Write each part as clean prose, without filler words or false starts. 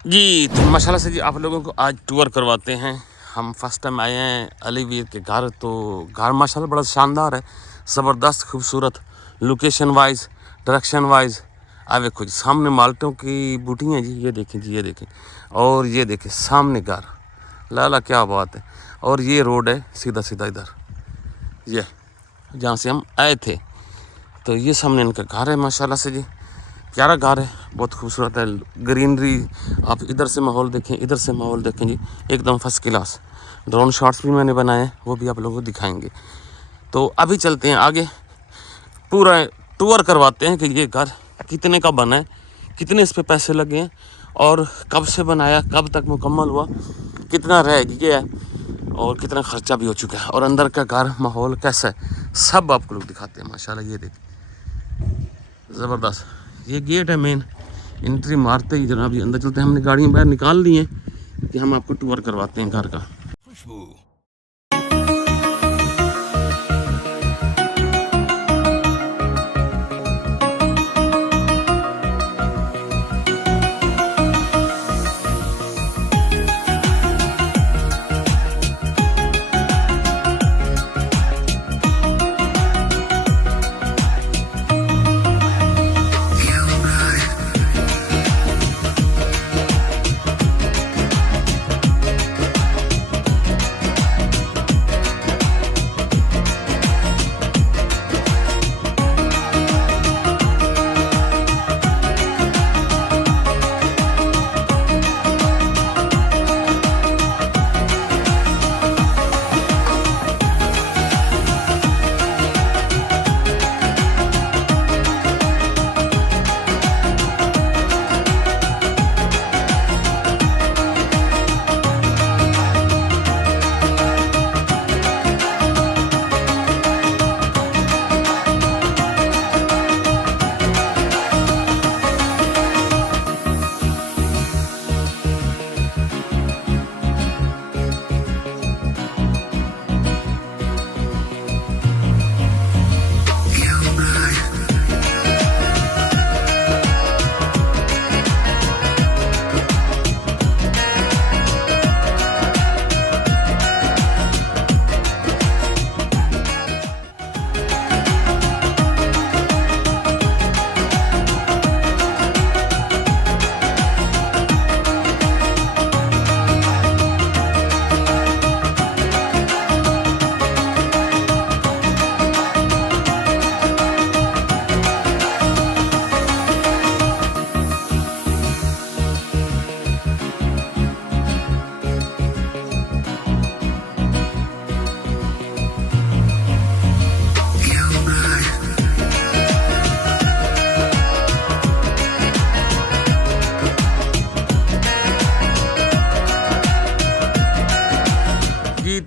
जी। तो माशाल्लाह से जी आप लोगों को आज टूर करवाते हैं। हम फर्स्ट टाइम आए हैं अलीवीर के घर। तो घर माशाल्लाह बड़ा शानदार है, ज़बरदस्त खूबसूरत, लोकेशन वाइज, डायरेक्शन वाइज। आप देखो जी सामने माल्टों की बूटी हैं जी, ये देखें जी, ये देखें। और ये देखें सामने घर, लाला क्या बात है। और ये रोड है सीधा सीधा इधर, ये जहाँ से हम आए थे। तो ये सामने इनका घर है माशाल्लाह से जी, प्यारा घर है, बहुत खूबसूरत है। ग्रीनरी, आप इधर से माहौल देखें, इधर से माहौल देखें जी, एकदम फर्स्ट क्लास। ड्रोन शॉट्स भी मैंने बनाए हैं, वो भी आप लोगों को दिखाएंगे। तो अभी चलते हैं आगे, पूरा टूर करवाते हैं कि ये घर कितने का बना है, कितने इस पे पैसे लगे हैं, और कब से बनाया, कब तक मुकम्मल हुआ, कितना रह गया है, और कितना खर्चा भी हो चुका है, और अंदर का घर माहौल कैसा है, सब आपको लोग दिखाते हैं माशाल्लाह। ये देखिए ज़बरदस्त, ये गेट है मेन। एंट्री मारते ही जनाब ये अंदर चलते हैं। हमने गाड़ियाँ बाहर निकाल ली हैं कि हम आपको टूर करवाते हैं घर का।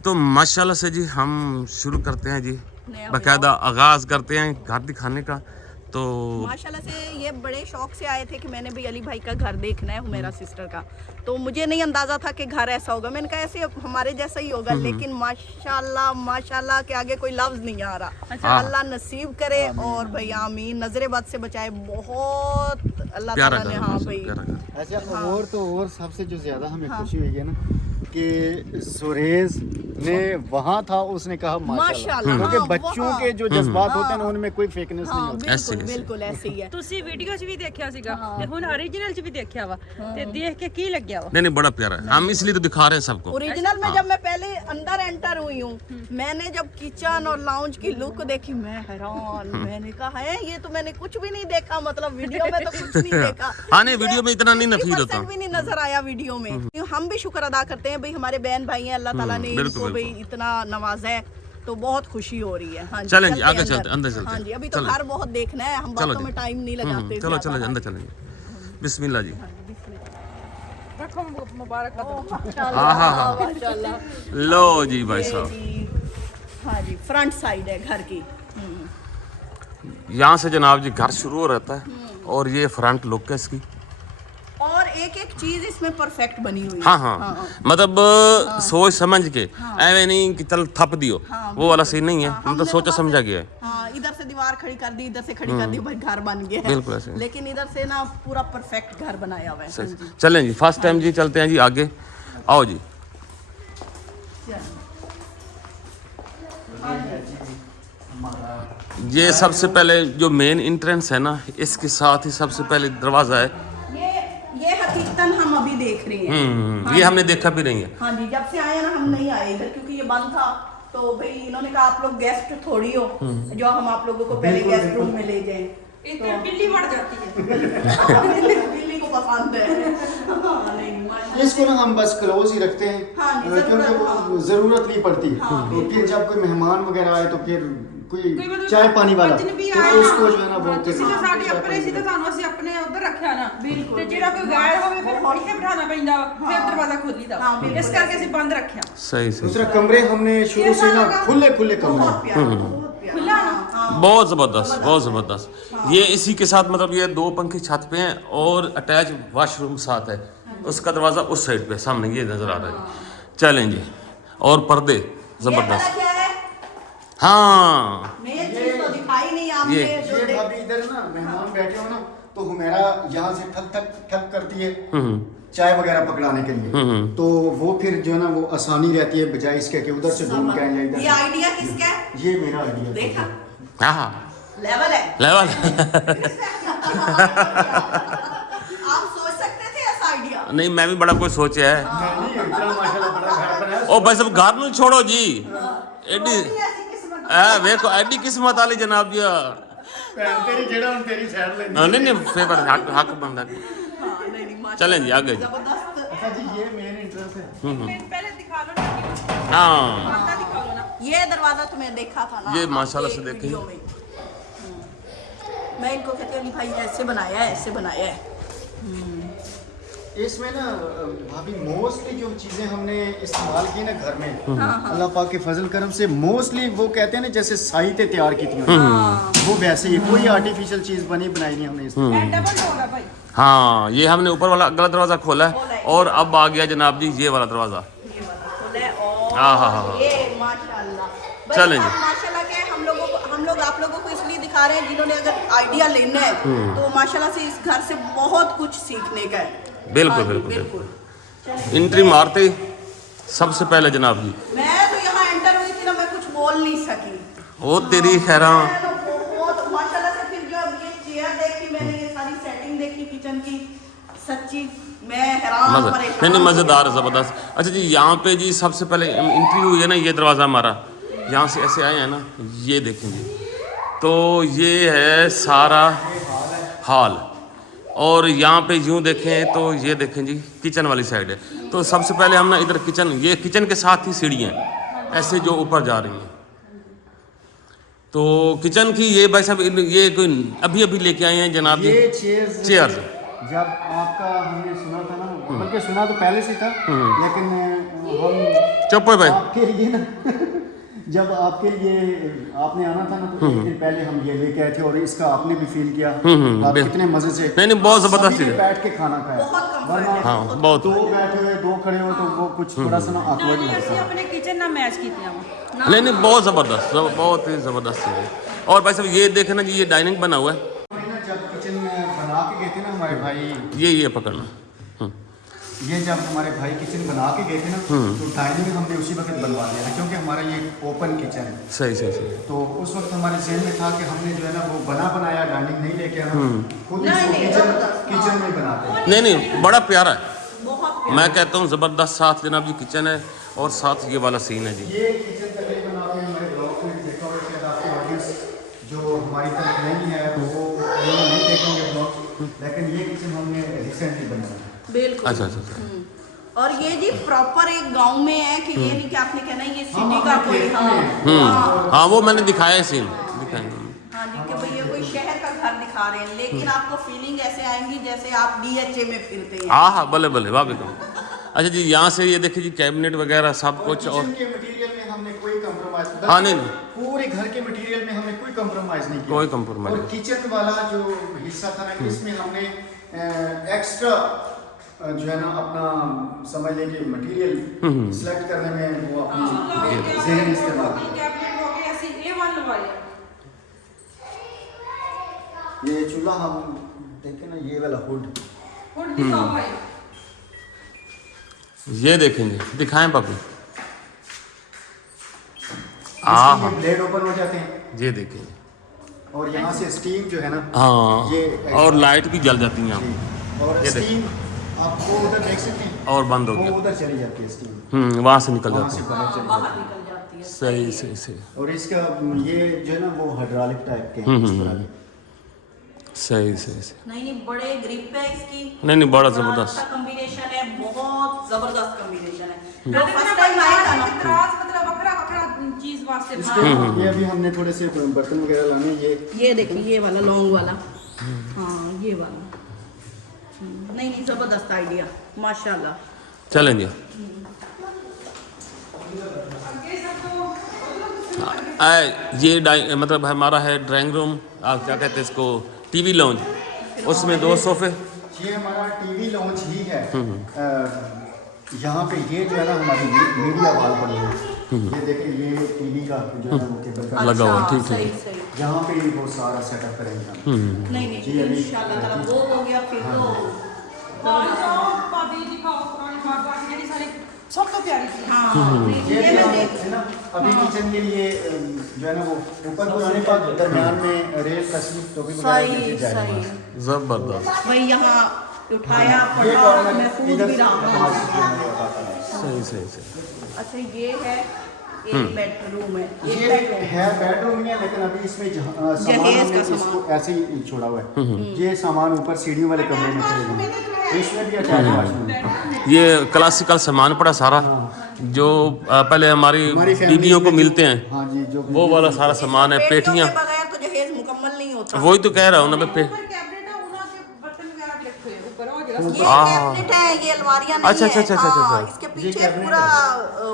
तो माशाल्लाह से जी हम शुरू करते हैं जी, बाकायदा आगाज़ करते हैं घर दिखाने का। तो माशाल्लाह से ये बड़े शौक से आए थे कि मैंने भी अली भाई का घर देखना है, मेरा सिस्टर का। तो मुझे नहीं अंदाज़ा था कि घर ऐसा होगा, मैंने कहा ऐसे हमारे जैसा ही होगा, लेकिन माशाल्लाह माशाल्लाह के आगे कोई लफ्ज़ नहीं आ रहा। अच्छा। अल्लाह नसीब करे और भाई आमीन, नजरे बद से बचाए। बहुत अल्लाह ताला ने, हाँ भाई। अच्छा, और सबसे जो ज़्यादा हमें खुशी हुई है ना कि सुरेश ने वहाँ था, उसने कहा माशाल्लाह, क्योंकि बच्चों के जो जज्बात होते हैं ना उनमें कोई फेकनेस नहीं होती। बिल्कुल ऐसे ही है। ਤੁਸੀਂ ਵੀਡੀਓ 'ਚ ਵੀ ਦੇਖਿਆ ਸੀਗਾ ਤੇ ਹੁਣ ओरिजिनल 'ਚ ਵੀ ਦੇਖਿਆ ਵਾ ਤੇ देख के की लग गया वा? नहीं बड़ा प्यारा है, हम इसलिए तो दिखा रहे हैं सबको। ओरिजिनल में जब मैं पहले अंदर एंटर हुई हूँ, मैंने जब किचन और लाउंज की लुक देखी, मैं हैरान। मैंने कहा है ये तो मैंने कुछ भी नहीं देखा, मतलब वीडियो में तो कुछ नहीं देखा। हाँ नहीं, वीडियो में इतना नहीं नफीस होता, भी नहीं नजर आया वीडियो में। हम भी शुक्र अदा करते हैं भाई, हमारे बहन भाई हैं, अल्लाह ताला ने इनको भाई इतना नवाजा है, तो बहुत खुशी हो रही है। हाँ जी, चलें जी आगे चलते, अंदर चलते। हाँ जी, अभी तो घर बहुत देखना है, हम बातों में टाइम नहीं लगाते। चलो चलो अंदर चलेंगे। बिस्मिल्लाह जी। मुबारक लो जी भाई साहब। हाँ जी, फ्रंट साइड है घर की। यहाँ से जनाब जी घर शुरू हो रहता है, और ये फ्रंट लुक है इसकी। और एक एक चीज इसमें परफेक्ट बनी हुई है। हाँ हाँ, मतलब सोच समझ के, ऐवे नहीं कि चल थप दियो, वो वाला सीन नहीं है, मतलब सोचा समझा गया है। हाँ, इधर से दीवार खड़ी कर दी, इधर से खड़ी कर दी, भाई घर बन गया है। बिल्कुल ऐसे। लेकिन इधर से ना पूरा परफेक्ट घर बनाया हुआ है। हाँ जी। चलें जी, फर्स्ट टाइम जी चलते हैं जी आगे, आओ जी। ये सबसे पहले जो मेन एंट्रेंस है ना, इसके साथ ही सबसे पहले दरवाजा है। ये हकीकतन हम अभी देख रहे हैं। ये हमने देखा भी नहीं है। हाँ जी, जब से आए ना हम नहीं आए इधर, क्योंकि ये बंद था। तो भाई इन्होंने कहा आप लोग गेस्ट थोड़ी हो जो हम आप लोगों को पहले गेस्ट रूम में ले जाएं। इतनी बिल्ली मर जाती है। बिल्ली को पसंद है। हाँ, नहीं, माशाल्लाह। इसको ना हम बस क्लोज ही रखते हैं, हाँ जी, क्योंकि वो जरूरत नहीं पड़ती। तो फिर जब कोई मेहमान वगैरह आए तो फिर कोई चाय पानी वाला तो उसको जो है ना वो ਤੁਸੀਂ ਤਾਂ ਸਾਡੇ ਆਪਣੇ ਸੀ ਤਾਂ ਤੁਹਾਨੂੰ ਅਸੀਂ ਆਪਣੇ ਉੱਧਰ ਰੱਖਿਆ ਨਾ ਤੇ ਜਿਹੜਾ ਕੋਈ ਗੈਰ ਹੋਵੇ ਫਿਰ ਇੱਥੇ ਬਿਠਾਉਣਾ ਪੈਂਦਾ ਫਿਰ ਦਰਵਾਜ਼ਾ ਖੋਲੀਦਾ ਇਸ ਕਰਕੇ ਅਸੀਂ ਬੰਦ ਰੱਖਿਆ सही सही, दूसरा कमरे हमने शुरू से ना खुले खुले कमरे बहुत प्यारा, बहुत प्यारा। खुला ना बहुत जबरदस्त, बहुत जबरदस्त। ये इसी के साथ मतलब ये 2 पंखे छत पे हैं और अटैच वॉशरूम साथ है। उसका दरवाजा उस साइड पे सामने ये नजर आ रहा है। चलें जी, और पर्दे जबरदस्त। ये क्या है? हाँ, मेन चीज तो दिखाई नहीं आपने ये जो देख- अभी इधर ना मेहमान बैठे हो ना तो हुमेरा यहाँ से ठक ठक ठक करती है चाय वगैरह पकड़ाने के लिए। तो वो फिर जो है ना वो आसानी रहती है, बजाय इसके कि उधर से ढूंढ के आए या इधर ये से। आइडिया किसका है? ये मेरा आइडिया देखा, हाँ, लेवल है। लेवल। आप सोच सकते थे ऐसा आइडिया? नहीं, मैं भी बड़ा कुछ सोचा है। नहीं, इतना माशाल्लाह बड़ा घर बनाया। ओ भाई सब घर में छोड़ो जी, एडी ऐसी किस्मत। वेखो एडी किस्मत वाली जनाब जी। तेरी जेड़ा हम तेरी साइड लेनी। नहीं नहीं, फेवर हक हक बनता। हाँ, नहीं, नहीं, माशाल्लाह। चलें जी आगे जी। जबरदस्त। अच्छा जी, ये मेन इंटरेस्ट है। पहले दिखा लो ना हाँ, पर्दा दिखा लो ना ये दरवाजा तो मैं देखा था ना ये माशाल्लाह से एक देखे। वीडियो में। मैं इनको कहती हूँ भाई ऐसे बनाया है, ऐसे बनाया है। इसमें ना भाभी मोस्टली जो चीजें हमने इस्तेमाल की ना घर में, अल्लाह पाक के फजल करम से मोस्टली वो कहते हैं ना जैसे साइतें तैयार की थी वो वैसे ही, कोई आर्टिफिशियल चीज बनी बनाई नहीं हमने इसमें। डबल डोर है भाई हाँ, ये हमने ऊपर वाला अगला दरवाजा खोला है और अब आ गया जनाब जी ये वाला दरवाजा। ये वाला खुला है और हाँ, हाँ, हाँ। ये माशाल्लाह। बस चलें जी। आप माशाल्लाह के हम लोग आप लोगों को इसलिए दिखा रहे हैं जिन्होंने अगर आइडिया लेना है तो माशाल्लाह से इस घर से बहुत कुछ सीखने का है। बिल्कुल हाँ जी, बिल्कुल बिल्कुल। बिल्कुल। एंट्री मारते ही सबसे पहले जनाब जी, मैं तो यहाँ एंटर हुई थी ना, मैं कुछ बोल नहीं सकी। ओ तेरी हैरान। मैं तो बहुत माशाल्लाह से, फिर जब ये चेयर देखी मैंने, ये सारी सेटिंग देखी किचन की, सच्ची मैं हैरान मजा परेशान नहीं, हो मज़ेदार गई। ज़बरदस्त। अच्छा जी, यहाँ पे जी सबसे पहले एंट्री हुई है ना, ये दरवाज़ा हमारा, यहाँ से ऐसे आए हैं ना, ये देखेंगे तो ये है सारा हॉल, और यहाँ पे यूँ देखें तो ये देखें जी किचन वाली साइड है। तो सबसे पहले हम ना इधर किचन, ये किचन के साथ ही सीढ़ियाँ ऐसे जो ऊपर जा रही हैं। तो किचन की ये भाई साहब ये कोई अभी अभी लेके आए हैं जनाब जी। ये चेयर्स जब आपका हमने सुना था ना, बल्कि सुना तो पहले से था, लेकिन हम चुप है भाई। आपके लिए ना जब आपके लिए आपने आना था ना तो एक दिन पहले हम ये लेके आए थे और इसका आपने भी फील किया आप कितने मजे से। नहीं, बहुत ज़बरदस्त सभी ने है। बैठ के खाना खाया, बहुत कम वरना हाँ, बहुत। दो बैठे हुए दो खड़े हो तो वो कुछ थोड़ा सा ना awkward ਅਸੀਂ लगता है। ਆਪਣੇ ਕਿਚਨ ਨਾਲ ਮੈਚ ਕੀਤੀਆਂ ਵਾ नहीं नहीं, बहुत ज़बरदस्त, बहुत ही ज़बरदस्त है। और भाई साहब ये देखे ना जी, ये डाइनिंग बना हुआ है, जब किचन बना के गए थे ना हमारे भाई, ये पकड़ना। ये जब हमारे भाई किचन बना के गए थे ना तो डाइनिंग हमने उसी वक्त बनवा लिया था, क्योंकि हमारा ये ओपन किचन है। सही सही सही। तो उस वक्त हमारे जहन में था कि हमने जो है ना वो बना बनाया डाइनिंग नहीं लेके आना, खुद नहीं, इसको नहीं, किचन जबरदस्त, किचन में बनाते हैं। नहीं नहीं, बड़ा प्यारा है, बहुत मैं कहता हूँ ज़बरदस्त। साथ जनाब जी किचन है और साथ ये वाला सीन है जी। ये किचन तकरीबन आपने हमारे ब्लॉग में देखा होगा, शायद आपकी ऑडियंस जो हमारी तरफ नहीं है वो नहीं देखेंगे ब्लॉग, लेकिन ये किचन हमने रिसेंटली बनाया। बिल्कुल। अच्छा अच्छा अच्छा। और ये जी प्रॉपर एक गांव में है कि ये नहीं कि आपने कहना ये सिटी का कोई। खेत हाँ हाँ, वो मैंने दिखाया है सीन, दिखाया। हाँ जी, कि भाई ये कोई शहर का घर दिखा रहे हैं, लेकिन आपको फीलिंग ऐसे आएंगी जैसे आप DHA में फिरते हैं। हाँ हाँ, भले भले, वाह भी कम। अच्छा जी, यहाँ से ये देखिए जी कैबिनेट वगैरह सब कुछ। और किचन के मटेरियल में हमने कोई कंप्रोमाइज, हाँ, नहीं, पूरे घर के मटेरियल में हमने कोई कंप्रोमाइज नहीं किया। कोई compromise और किचन वाला जो हिस्सा था ना, इसमें हमने एक्स्ट्रा जो है ना अपना समझ लें कि मटेरियल सिलेक्ट करने में वो अपनी जहन इस्तेमाल कैबिनेट हो गए ਅਸੀਂ ਇਹ ਵਾਲ ਲਵਾਇਆ ये चूल्हा हम देखें ना ये वाला हुड ਹੁਣ ਦਿਖਾਓ ਭਾਈ ये देखेंगे, दिखाएं पापी। इसमें ये ब्लेड ओपन हो जाते हैं ये देखेंगे, और यहाँ से स्टीम जो है ना हाँ, ये और लाइट भी जल जाती है जी, और ये स्टीम आप वो उधर देख सकते हैं और बंद हो वो गया। उधर चली जाती है स्टीम वहाँ से निकल वहाँ जाती से है। बाहर चली बाहर जाती निकल जाती है। है सही सही सही और इसका ये जो है ना वो हाइड्रोलिक टाइप के हैं इस तरह के सही सही सही। नहीं बड़े ग्रिप है इसकी। नहीं नहीं, बड़ा जबरदस्त। कॉम्बिनेशन है, बहुत जबरदस्त कॉम्बिनेशन है। ਮੈਂ जो फर्स्ट टाइम आएगा ना ਇਤਰਾਜ਼ ਮਤਲਬ ਵੱਖਰਾ ਵੱਖਰਾ ਚੀਜ਼ ਵਾਸਤੇ इसके ये अभी हमने थोड़े से बर्तन वगैरह लाने ये देखो ये वाला लॉन्ग वाला, हाँ ये वाला। नहीं नहीं जबरदस्त आइडिया माशाल्लाह। चलें जी। ये मतलब हमारा है ड्राइंग रूम, आप क्या कहते हैं इसको, टीवी लॉन्ज, उसमें 2 सोफे। ये हमारा टीवी लॉन्च ही है। यहाँ पे ये जो है ना हमारी मीडिया वॉल बनी है। ये देखिए ये टीवी का जो है ना वो केबल का लगा हुआ, ठीक सही ठीक। सही। यहाँ पे ही वो सारा सेटअप करेंगे हम। नहीं जी, अभी- इंशाल्लाह ताला वो हो गया फिर तो ਭਾਬੀ ਦਿਖਾਓ ਪੁਰਾਣੀ ਬਾਤ ਜਿਹੜੀ ਸਾਰੀ ਸਭ ਤੋਂ ਪਿਆਰੀ ਚੀਜ਼ हाँ ये ये भी मैं हम देख है ना अभी किचन के लिए जो है ना वो ऊपर पुराने पास दरमियान में रेल तस्वीर टोपी वगैरह सही नीचे जाएगा। सही। जबरदस्त, वही यहाँ उठाया ये पड़ा कॉर्नर महफूज इधर भी से रहा। सही सही सही। अच्छा ये है एक बेडरूम है, एक ये बेडरूम है बेडरूम ही है, लेकिन अभी इसमें सामान जहेज हमने का इसको ऐसे ही छोड़ा हुआ है। ये सामान ऊपर सीढ़ियों वाले कमरे में चलेगा। इसमें भी अटैच वाशरूम है। ये क्लासिकल सामान पड़ा सारा, जो पहले हमारी हमारी फैमिली बीवियों को में मिलते हैं, हाँ जी जो वो वाला सारा सामान है। पेटियाँ, के बगैर तो जहेज मुकम्मल नहीं होता। वही तो कह रहा हूँ ना मैं। ਉੱਪਰ ਕੈਬਨਿਟ ਹੈ ਉਹਨਾਂ ਦੇ ਬਰਤਨ ਵਗੈरह ਵੀ ਰੱਖੇ ਹੋਏ ਉੱਪਰ ਉਹ ਜਿਹੜਾ ये कैबिनेट है, ये अलमारियां नहीं अच्छा, है। अच्छा, अच्छा, अच्छा, हाँ, अच्छा। इसके ये पीछे कैबिनेट पूरा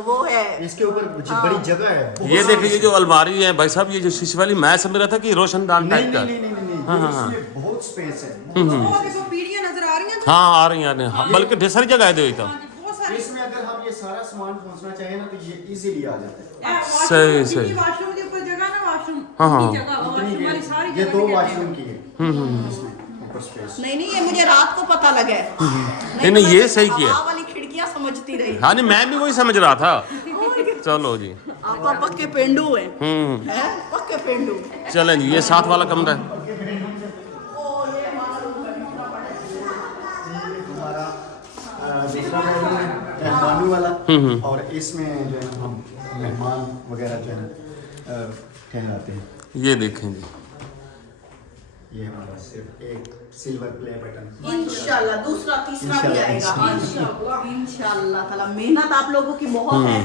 वो है। इसके ऊपर बड़ी जगह है। ये देखिए, ये जो अलमारी है भाई साहब, ये जो शीशे वाली, मैं समझ रहा था कि रोशनदान नहीं टाइप का। नहीं नहीं नहीं नहीं इसमें बहुत स्पेस है। ਉਹ ਦੇਖੋ ਪੀੜੀਆਂ ਨਜ਼ਰ ਆ ਰਹੀਆਂ हाँ आ रही हैं, हाँ, बल्कि ढेर सारी जगह है दे तो। ਬਹੁਤ ਸਾਰੀ इसमें अगर हम ये सारा सामान पहुंचना चाहें ना तो ये इजीली आ जाता है। सही, सही। वाशरूम के ऊपर जगह ना वाशरूम हाँ, हाँ। की जगह वाशरूम वाली सारी ये जगह 2 पे वाशरूम की है। इसमें ऊपर स्पेस। नहीं नहीं ये मुझे रात को पता लगा है। नहीं, तो ये मैं सही किया। हवा वाली खिड़कियां समझती रही। हाँ नहीं, मैं भी वही समझ रहा था। चलो जी, आपका पक्के पेंडू है, हैं? पक्के पेंडू। चलें जी। ये 7 वाला कमरा है। हमारा दूसरा बेडरूम है मेहमानों वाला। और इसमें जो है ना हम मेहमान वगैरह जो है ना ठहराते हैं। ये देखें जी, ये हमारा सिर्फ एक सिल्वर प्ले बटन। इंशाल्लाह दूसरा तीसरा भी इंशाल्लाह, आएगा। इंशाल्लाह ताला। मेहनत आप लोगों की बहुत है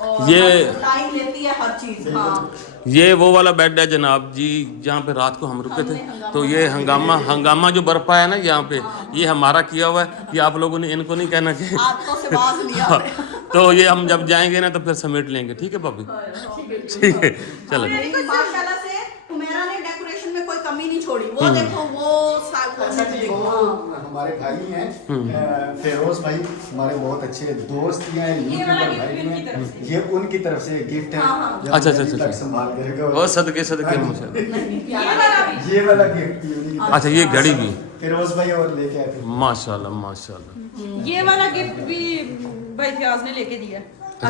और ये- टाइम लेती है हर चीज। हाँ ये वो वाला बेड है जनाब जी, जहाँ पे रात को हम रुके थे। तो ये हंगामा जो बरपा है ना यहाँ पे, ये हमारा किया हुआ है। ये आप लोगों ने इनको नहीं कहना कि हाथों से बाज लिया है। तो ये हम जब जाएंगे ना तो फिर समेट लेंगे, ठीक है भाभी? ठीक है, चलो। लेकिन माशाल्लाह से हुमैरा ने डेकोरेशन में कोई कमी नहीं छोड़ी। वो देखो वो अच्छा जी, वो हमारे भाई हैं फेरोज भाई, हमारे बहुत अच्छे दोस्त हैं, यूट्यूबर भाई हैं। ये उनकी तरफ से गिफ्ट है। जो अच्छा, हम अच्छा, अभी तक अच्छा। संभाल के रखे हुए वो हैं। सदके मुझे। ये वाला गिफ्ट भी उन्हीं की तरफ अच्छा, ये घड़ी भी से। फिरोज भाई और लेके आए थे। माशाल्लाह माशाल्लाह। ये वाला गिफ्ट भी भाई फयाज ने लेके दिया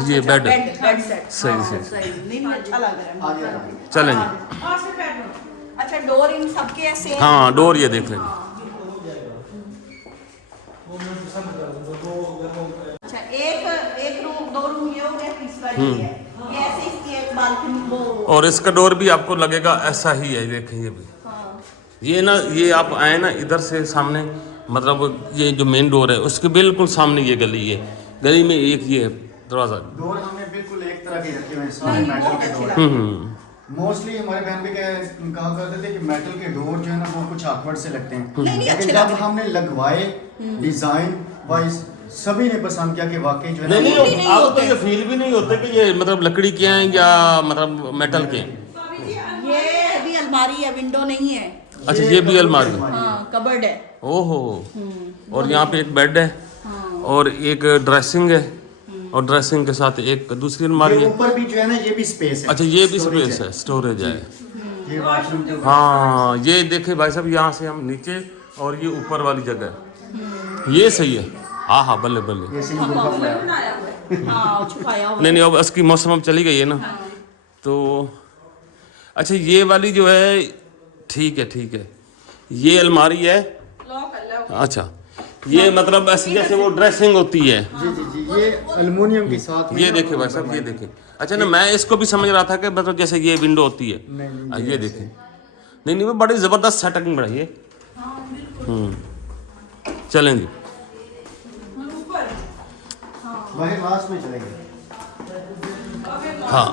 ये बेड बेड सेट। सही, हाँ, सही। सही। नहीं नहीं अच्छा लग रहा आगे है। आगे। चलें जी। और सिर्फ बेडरूम अच्छा डोर इन सबके ऐसे हैं। हाँ, डोर ये देख लेंगे। अच्छा एक रूम 2 रूम ये हो गया, तीसरा ये है। ये ऐसे इसकी एक बालकनी वो। और इसका डोर भी आपको लगेगा ऐसा ही है, देखें ये भी। ये ना, ये आप आए ना इधर से सामने, मतलब ये जो मेन डोर है उसके बिल्कुल सामने ये गली है। गली में एक ये दरवाजा। डोर हमने बिल्कुल एक तरह के रखे हुए हैं, सारे मेटल के डोर हैं। मोस्टली हमारे बहन भी कहा करते थे कि मेटल के डोर जो है ना वो कुछ awkward से लगते हैं, नहीं, लेकिन अच्छे जब लगे। हमने लगवाए डिजाइन वाइज सभी ने पसंद किया कि वाकई जो है ना नहीं नहीं आपको होते। ये फील भी नहीं होते कि ये मतलब लकड़ी के हैं या मतलब मेटल के हैं। ये भी अलमारी है, विंडो नहीं है। अच्छा, ये भी अलमारी है। हाँ कबर्ड है। ओहो। और यहाँ पे एक बेड है। और एक ड्रेसिंग है और ड्रेसिंग के साथ एक दूसरी अलमारी ये है। ऊपर भी जो है ना ये भी स्पेस है। अच्छा ये भी Storage स्पेस है, स्टोरेज है। ये वॉशरूम के हाँ ये देखे भाई साहब, यहाँ से हम नीचे और ये ऊपर वाली जगह, ये सही है। हाँ हाँ बल्ले बल्ले। ये सिंह गुफा बनाया। बनाया हुआ है। हाँ छुपाया हुआ नहीं नहीं, अब इसकी मौसम अब चली गई है ना, तो अच्छा ये वाली जो है ठीक है ठीक है। ये अलमारी है, लॉक कर लो। अच्छा ये मतलब ऐसी जैसे वो ड्रेसिंग होती है। जी जी जी, ये एल्युमिनियम के साथ में ये देखे भाई साहब, ये देखे। अच्छा ना, मैं इसको भी समझ रहा था कि मतलब जैसे ये विंडो होती है। नहीं, ये देखे, नहीं नहीं वो बड़ी जबरदस्त सेटिंग बनाई है। चलें जी। वही लास्ट में चलेंगे। हाँ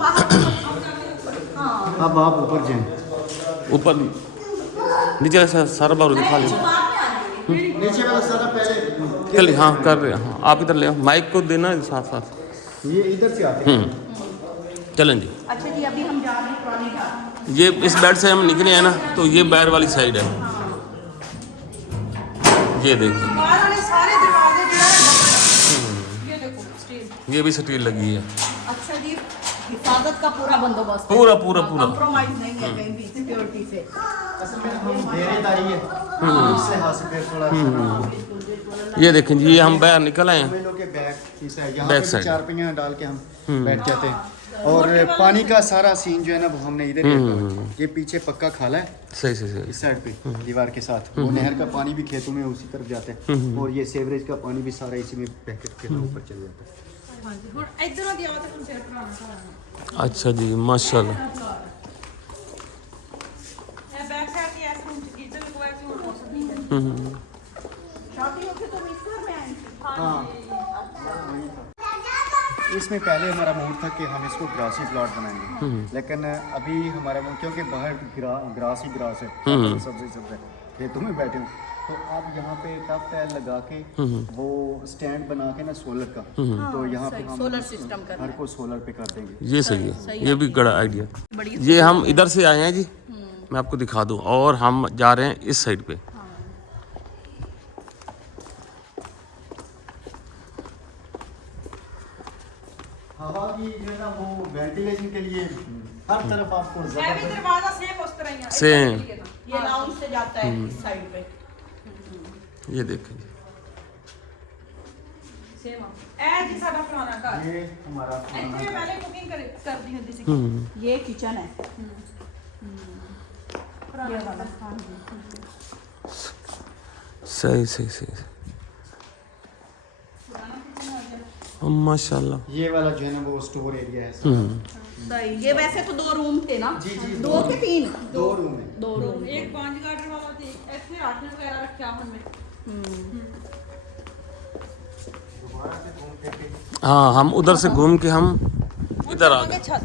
अब आप ऊपर जाएं। ऊपर नीचे से सारा बार दिखा लें। नीचे वाला सारा पहले चलिए हाँ कर रहे हैं। हाँ आप इधर ले आओ, माइक को देना है साथ साथ। ये इधर से आते हैं। चलें जी। अच्छा जी अभी हम जा रहे हैं पुरानी घाट। ये इस बेड से हम निकले हैं ना, तो ये बैर वाली साइड है। ये देखिए, बाहर वाले सारे दरवाजे जो है ये देखो स्टील। ये भी स्टील लगी है। अच्छा जी हिफाजत का पूरा बंदोबस्त है। पूरा पूरा पूरा। कंप्रोमाइज नहीं है कहीं भी सिक्योरिटी से। असल में हम डेरेदारी है, इससे हासिल पे थोड़ा ये देखें जी, ये हम बाहर निकल आए हैं। हम लोग के बैक की साइड, यहाँ बैक पे साइड। चार पहिया डाल के हम बैठ जाते हैं। और पानी का सारा सीन जो है ना वो हमने इधर ही रखा है। ये पीछे पक्का खाला है सही सही सही। इस साइड पे दीवार के साथ, वो नहर का पानी भी खेतों में उसी तरफ जाता है, और ये सेवरेज का पानी भी सारा इसी में बह के ऊपर चल जाता है। ਹਾਂਜੀ ਹੁਣ ਇਧਰੋਂ ਦੀ ਆਵਾ ਤੇ ਹੁਣ ਸਿਰ ਭਰਾਣਾ ਸਾਰਾ अच्छा जी माशाल्लाह। ਇਹ ਬੈਕ ਸਾਈਡ ਦੀ ਐਸ ਰੂਮ ਚ ਇਧਰ ਕੋਈ ਐਸੀ ਹੋ ਸਕਦੀ ਹੈ। शादी होके तो इस घर में आए थे। हाँ इसमें पहले हमारा मूड था कि हम इसको ग्रासी प्लॉट बनाएंगे, लेकिन अभी हमारा मूड, क्योंकि बाहर ग्रास ही ग्रास है, सब्जी सब्जी खेतों में बैठे हूँ, तो आप यहाँ पे टफ टाइल लगा के वो स्टैंड बना के ना सोलर का, तो यहाँ पे हम सोलर सिस्टम कर घर को सोलर पे कर देंगे। ये सही है, ये भी बड़ा आइडिया। ये हम इधर से आए हैं जी, मैं आपको दिखा दूं, और हम जा रहे हैं इस साइड पे। हवा की जो है ना वो वेंटिलेशन के लिए हर तरफ आपको ਇਹ ਵੀ जबरदस्त ਦਰਵਾਜ਼ਾ ਸੇਮ ਉਸ ਤਰ੍ਹਾਂ ਹੀ ਆ सेम। ये लाउंज से जाता है इस साइड पे। ये देखें जी, ਸੇਮ ਆ ਇਹ ਜੀ ਸਾਡਾ ਪੁਰਾਣਾ ਘਰ ये हमारा ਇੱਥੇ ਪਹਿਲੇ ਕੁਕਿੰਗ ਕਰਦੀ ਹੁੰਦੀ ਸੀ। ये किचन है। ਪੁਰਾਣਾ ਵਾਲਾ सही सही सही। माशाल्लाह। ये वाला जो है ना वो स्टोर एरिया है। सही। ये वैसे तो 2 रूम थे ना? जी, जी, 2 के 3? 2 रूम है। 2 रूम। ਇੱਕ 5 ਗਾਰਡਨ ਵਾਲਾ ਤੇ ਇੱਥੇ ਰਾਸ਼ਨ ਵਗੈਰਾ ਰੱਖਿਆ ਹੁਣ ਮੈਂ दोबारा से घूम फिर के हाँ हम उधर से घूम के हम इधर आ गए। ਛੱਤ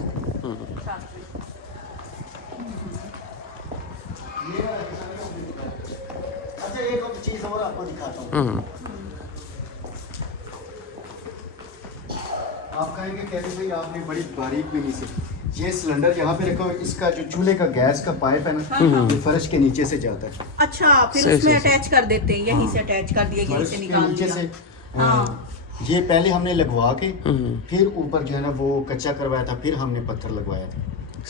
ये वाला अच्छा एक और चीज़ और आपको दिखाता हूँ। आप कहेंगे कहते भाई आपने बड़ी बारीक भी नहीं से, ये सिलेंडर यहाँ पे रखो, इसका जो चूल्हे का गैस का पाइप है ना ये फर्श के नीचे से जाता है। अच्छा फिर सही, उसमें सही, अटैच कर देते हैं, यहीं से अटैच कर दिया, यहीं फर्श से के निकाल नीचे दिया। से हाँ। ये पहले हमने लगवा के फिर ऊपर जो है ना वो कच्चा करवाया था, फिर हमने पत्थर लगवाया था।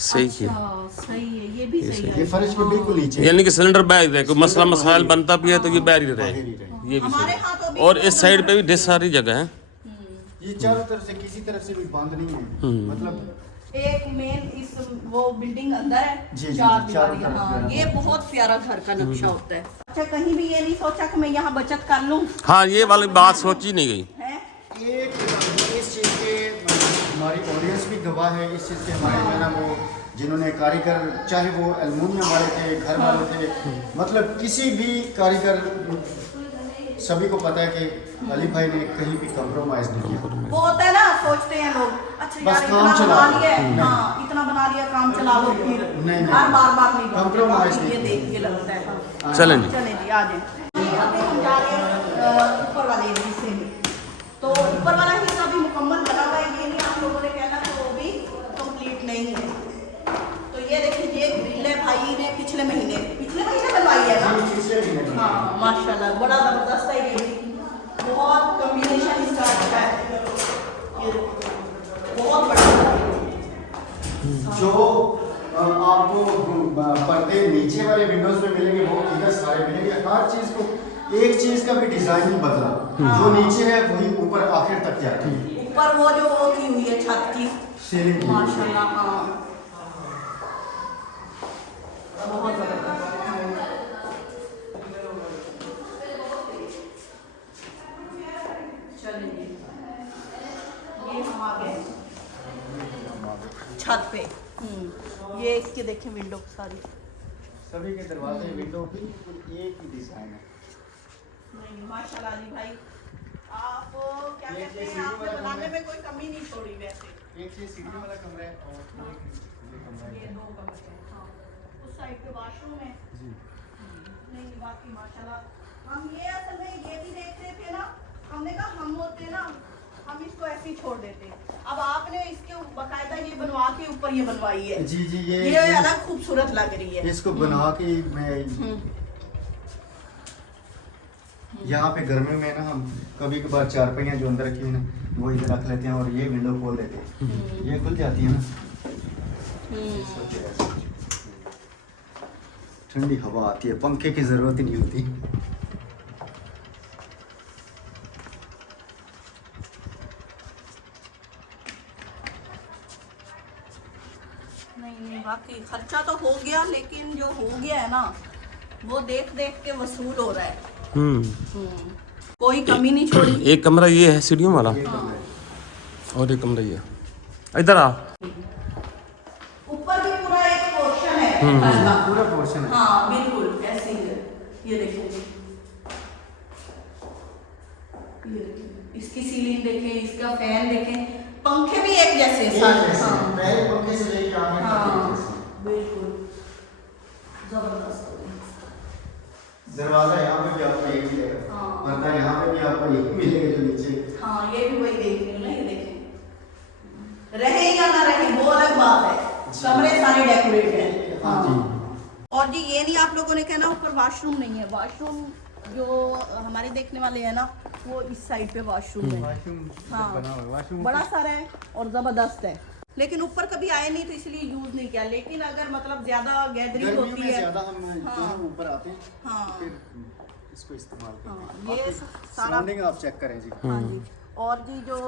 सही किया। अच्छा, सही है, ये भी सही है। ये फर्श के बिल्कुल नीचे यानी कि सिलेंडर बैग रहे, कोई मसला मसाइल बनता भी है तो ये बैर ही रहे। बाहर ही रहे। ये भी हमारे सही। यहाँ तो अभी और इस साइड पे भी ढेर सारी जगह है। ये चारों तरफ से किसी तरफ से भी बंद नहीं है, मतलब एक मेन इस वो बिल्डिंग अंदर है, जी, जी, 4 जी, चारों दीवारी। तरफ हाँ, जो है ये बहुत प्यारा घर का नक्शा होता है। अच्छा कहीं भी ये नहीं सोचा कि मैं यहाँ बचत कर लूँ? हाँ ये वाली बात सोची नहीं गई। है एक इस चीज़ के हमारी ऑडियंस भी गवाह है इस चीज़ के, हमारे जो है ना वो जिन्होंने कारीगर, चाहे वो एल्युमिनियम वाले थे, घर वाले थे, मतलब किसी भी कारीगर, सभी को पता है कि अली भाई ने कहीं भी कम्प्रोमाइज़ नहीं किया। वो होता है ना, सोचते हैं लोग अच्छा बस यार काम इतना चला बना लो। लिया है, नहीं। हाँ इतना बना लिया, काम चला लो, फिर नहीं, नहीं। हर बार नहीं बनता। Compromise ये नहीं। देख के लगता है। हाँ। चलें जी। चलें जी आ जाए। अभी हम जा रहे हैं ऊपर वाले हिस्से में, तो ऊपर वाला हिस्सा भी मुकम्मल बना हुआ है, ये नहीं आप लोगों ने कहना कि वो भी कंप्लीट नहीं है। तो ये देखिए ये ग्रिल है भाई ने पिछले महीने बनवाई है ना? पिछले महीने हाँ माशाल्लाह बड़ा ज़बरदस्त है, ये भी बहुत कॉम्बिनेशन आपको पर्दे नीचे वाले विंडोज में मिलेंगे, वो इधर सारे मिलेंगे। हर चीज को एक चीज का भी डिजाइन नहीं बदला, जो नीचे है वही ऊपर आखिर तक जाती है। ऊपर वो जो वो की हुई है छत की सीलिंग माशाल्लाह। हाँ बहुत जबरदस्त। चलिए ये हम आ गए छत पे। ये इसके देखें विंडो सारी, सभी के दरवाजे विंडो बिल्कुल एक ही डिजाइन है। नहीं माशाल्लाह अली भाई, आप क्या कहते हैं, आपने बनाने में कोई कमी नहीं छोड़ी। वैसे एक चीज सीढ़ी वाला कमरा है और ये कमरा ये है। दो कमरे हैं। हाँ उस साइड पे वॉशरूम है जी नहीं बाकी माशाल्लाह। हम ये असल में ये भी देख रहे थे ना, हमने कहा हम होते ना हम इसको ऐसे ही छोड़ देते। अब आपने इसके बाकायदा ये बनवा के ऊपर ये बनवाई है। जी जी ये अलग खूबसूरत लग रही है। इसको बना के मैं यहाँ पे गर्मी में ना हम कभी कभार चारपाइयाँ जो अंदर रखी है ना वो इधर रख लेते हैं और ये विंडो खोल देते हैं, ये खुल जाती है ना, ठंडी हवा आती है, पंखे की जरूरत ही नहीं होती। नहीं बाकी खर्चा तो हो गया, लेकिन जो हो गया है ना वो देख देख के वसूल हो रहा है। कोई कमी नहीं छोड़ी। एक कमरा ये है सीढ़ियों वाला, और एक कमरा ये। इधर आ, ऊपर भी पूरा एक पोर्शन है, पूरा पोर्शन है। हाँ बिल्कुल ऐसे ही है। ये देखिए, ये देखिए इसकी सीलिंग देखें, इसका फैन देखें, पंखे भी एक जैसे सारे। हाँ पहले पंखे से लेके आगे हाँ बिल्कुल जबरदस्त। दरवाजा यहाँ पे भी आपको एक मिलेगा, हाँ। पर्दा यहाँ पे भी आपको एक मिलेगा जो नीचे। हाँ ये भी वही देख रही हूँ ना, ये देखें रहे या ना रहे वो अलग बात है, कमरे सारे डेकोरेट हैं। हाँ और जी ये नहीं आप लोगों ने कहना ऊपर वॉशरूम नहीं है। वॉशरूम जो हमारे देखने वाले हैं ना वो इस साइड पे वॉशरूम है। वाशरूम हाँ बना हुआ है, वाशरूम बड़ा सारा है और जबरदस्त है, लेकिन ऊपर कभी आए नहीं तो इसलिए यूज नहीं किया। लेकिन अगर मतलब ज्यादा गैदरिंग गर्मियों होती में है ज्यादा हम हाँ। दोनों ऊपर आते हैं, हाँ फिर इसको इस्तेमाल करते हाँ, हैं। ये बाकी सारा सराउंडिंग आप चेक करें जी। हाँ जी। और जी जो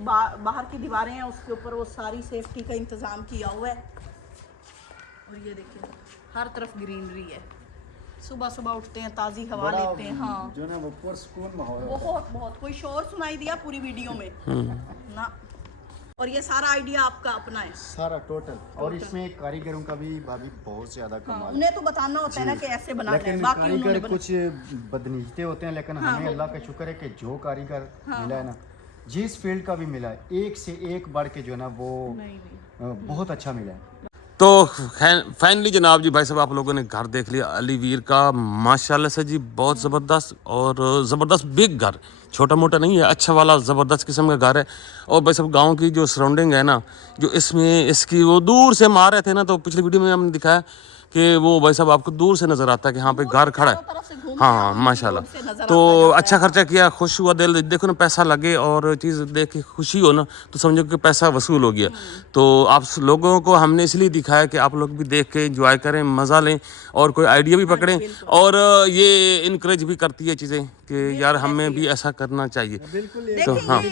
बाहर की दीवारें हैं उसके ऊपर वो सारी सेफ्टी का इंतजाम किया हुआ है। और ये देखिए हर तरफ ग्रीनरी है, सुबह सुबह उठते हैं ताज़ी हवा बड़ा लेते हैं। हाँ जो ना वो पुरसकून माहौल होता है। बहुत बहुत कोई शोर सुनाई दिया पूरी वीडियो में ना। और ये सारा आइडिया आपका अपना है सारा टोटल। और इसमें कारीगरों का भी भाभी बहुत ज्यादा हाँ, कमाल है। उन्हें तो बताना होता है ना कि ऐसे बनाना है, लेकिन बाकी उन्होंने कारीगर कुछ बदनीयते होते हैं, लेकिन हाँ, हमें वो- अल्लाह का शुक्र है कि जो कारीगर मिला है ना, जिस फील्ड का भी मिला है एक से एक बढ़ के जो है ना वो नहीं नहीं बहुत अच्छा मिला है। तो फाइनली जनाब जी भाई साहब आप लोगों ने घर देख लिया अली वीर का, माशाल्लाह से जी बहुत ज़बरदस्त और ज़बरदस्त बिग घर, छोटा मोटा नहीं है, अच्छा वाला ज़बरदस्त किस्म का घर है। और भाई साहब गांव की जो सराउंडिंग है ना, जो इसमें इसकी वो दूर से हम आ रहे थे ना तो पिछली वीडियो में हमने दिखाया कि वो भाई साहब आपको दूर से नज़र आता है कि हाँ पे घर खड़ा है। हाँ माशाल्लाह, तो अच्छा खर्चा किया, खुश हुआ दिल। देखो ना पैसा लगे और चीज़ देख के खुशी हो ना तो समझो कि पैसा वसूल हो गया। तो आप लोगों को हमने इसलिए दिखाया कि आप लोग भी देख के एंजॉय करें, मज़ा लें और कोई आइडिया भी पकड़ें। और ये इनक्रेज भी करती है चीज़ें कि यार हमें भी ऐसा करना चाहिए, बिल्कुल तो हाँ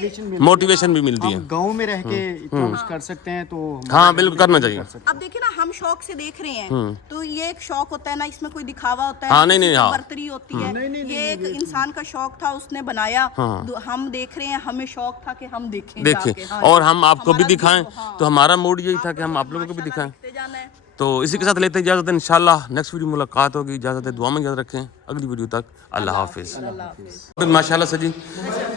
मोटिवेशन भी मिलती है। हम गांव में रह के इतना कुछ कर सकते हैं तो हाँ बिल्कुल करना चाहिए। अब देखिए ना हम शौक से देख रहे हैं तो ये एक शौक होता है ना, इसमें कोई दिखावा होता है हाँ, नहीं, नहीं, किसी की हाँ। बर्तरी होती है। ये एक इंसान का शौक था, उसने बनाया। हम देख रहे हैं, हमें शौक था कि हम देखें देखिए जाके। हाँ, और हम आपको भी हमारा दिखाएं, हाँ। तो हमारा मूड यही था कि हम आप लोगों को भी माशाल्लाह दिखाएं। देखते जाना है। तो इसी के साथ लेते हैं इजाज़त, इंशाल्लाह नेक्स्ट वीडियो मुलाकात होगी। इजाज़त है, दुआ में याद रखें, अगली वीडियो तक अल्लाह हाफिज़। अल्लाह हाफिज़। माशाल्लाह से जी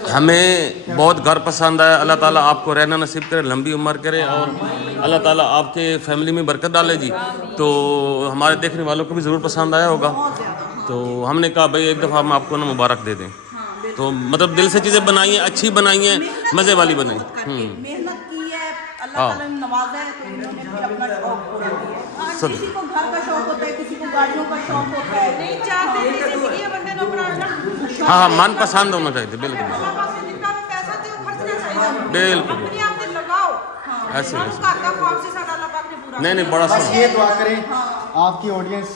हमें बहुत घर पसंद आया। अल्लाह ताला आपको रहना नसीब करे, लंबी उम्र करे और अल्लाह ताला आपके फैमिली में बरकत डाले जी। तो हमारे देखने वालों को भी ज़रूर पसंद आया होगा, तो हमने कहा भाई एक दफ़ा हम आपको ना मुबारक दे दें। तो मतलब दिल से चीज़ें बनाई हैं, अच्छी बनाई हैं, मज़े वाली बनाई। मेहनत की है, अल्लाह ताला ने नवाजा है तो इन्होंने भी अपना शौक पूरा किया है। किसी को घर का शौक होता है, किसी को गाड़ियों का शौक होता है। नहीं 4 दिन की जिंदगी है बंदे ਨੂੰ अपना हाँ हाँ मन पसंद होना चाहिए, बिल्कुल पैसा ਤੇ ਉਹ ਖਰਚਣਾ ਚਾਹੀਦਾ बिल्कुल अपने आप ਤੇ लगाओ ऐसे ਸਾਨੂੰ ऐसे ਘਰ ਦਾ ਖੌਫ ਸੀ ਸਾਡਾ ਅੱਲਾਹ ਪਾਕ ਨੇ ਪੂਰਾ नहीं नहीं बड़ा बस सुंदर ये दुआ करें आपकी ऑडियंस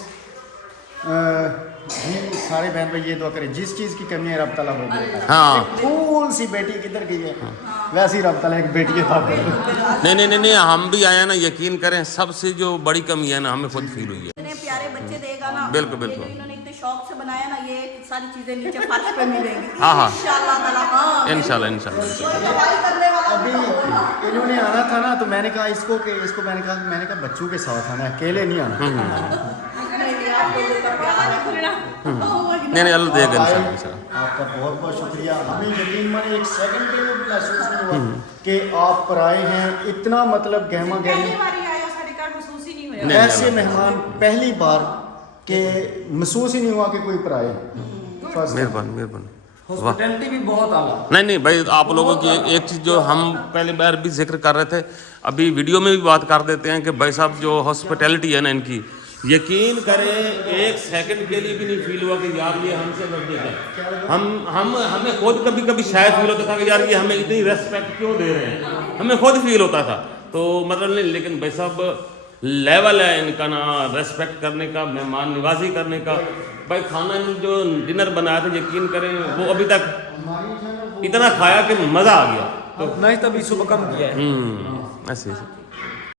जी सारे बहन भाई ये दुआ करें जिस चीज़ की कमी है रब तआला हो गई हाँ फूल सी बेटी किधर गई है वैसे ही रब तआला एक बेटी के साथ कर दे। नहीं हम भी आए हैं ना, यकीन करें सबसे जो बड़ी कमी है ना हमें खुद फील हुई है। इतने प्यारे बच्चे देगा ना, बिल्कुल, बिल्कुल। ये जो इन्होंने इतने शौक से बनाया ना, ये सारी चीजें नीचे फर्श पे मिलेंगी हाँ। इंशाल्लाह ताला। हाँ इंशाल्लाह कोई दवाई करने वाला अभी इन्होंने आना था ना तो मैंने कहा इसको मैंने कहा बच्चों के साथ आना है, अकेले नहीं आना। नहीं अल्लाह देगा इंशाल्लाह। आपका बहुत बहुत शुक्रिया। हमें यकीन माने एक सेकंड के लिए भी महसूस नहीं हुआ कि आप पर आए हैं, इतना मतलब गहमा ਪਹਿਲੀ गहमी ਵਾਰੀ ਆਇਆ ਸਾਡੇ ਘਰ ਮਹਿਸੂਸ ਹੀ ਨਹੀਂ ਹੋਇਆ नहीं, ऐसे मेहमान पहली बार के महसूस ही नहीं हुआ कि कोई पर आए। First time। मेहरबानी हॉस्पिटैलिटी भी बहुत आला। नहीं भाई, आप लोगों की एक चीज़ जो हम पहले बार भी जिक्र कर रहे थे, अभी वीडियो में भी बात कर देते हैं कि भाई साहब जो हॉस्पिटैलिटी है ना इनकी, यकीन करें एक सेकंड के लिए भी नहीं फील हुआ कि यार ये हमसे नजदीक है। हमें खुद कभी शायद फील होता था कि यार ये हमें इतनी रेस्पेक्ट क्यों दे रहे हैं, हमें खुद फील होता था। तो मतलब नहीं, लेकिन भाई साहब लेवल है इनका ना रेस्पेक्ट करने का, मेहमान नवाजी करने का। भाई खाना जो डिनर बनाया था, यकीन करें वो अभी तक इतना खाया कि मज़ा आ गया। तो नहीं तभी सुबह कम किया है। ऐसे